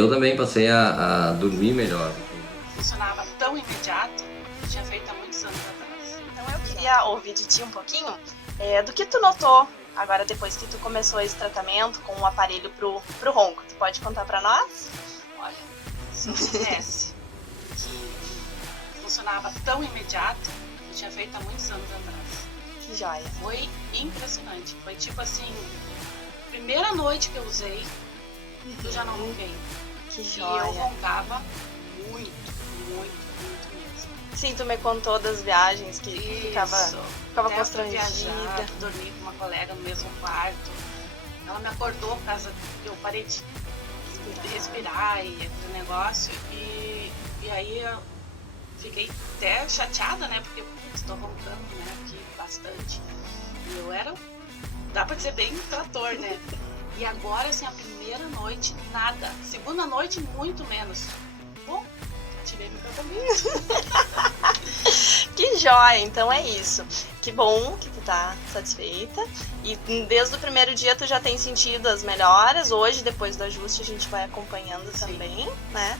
Eu também passei a dormir melhor. Funcionava tão imediato, eu tinha feito há muitos anos atrás. Então eu queria ouvir de ti um pouquinho do que tu notou agora depois que tu começou esse tratamento com o aparelho pro ronco. Tu pode contar pra nós? Olha, se eu soubesse que funcionava tão imediato, eu tinha feito há muitos anos atrás. Que joia. Foi impressionante. Foi tipo assim, primeira noite que eu usei, eu já não ronquei. Que E eu joia. roncava muito, muito, muito mesmo. Sim, tu me contou das viagens que ficava Até pra constrangida. viajar, dormi com uma colega no mesmo quarto. Ela me acordou por causa que eu parei de respirar e aquele negócio. E aí eu fiquei até chateada, né? Porque estou roncando, né? Aqui bastante. E eu era, dá pra dizer, bem trator, né? E agora, assim, a primeira noite, nada. Segunda noite, muito menos. Bom, tirei meu tratamento. Que joia, então é isso. Que bom que tu tá satisfeita. E desde o primeiro dia tu já tem sentido as melhoras. Hoje, depois do ajuste, a gente vai acompanhando Sim. também, né?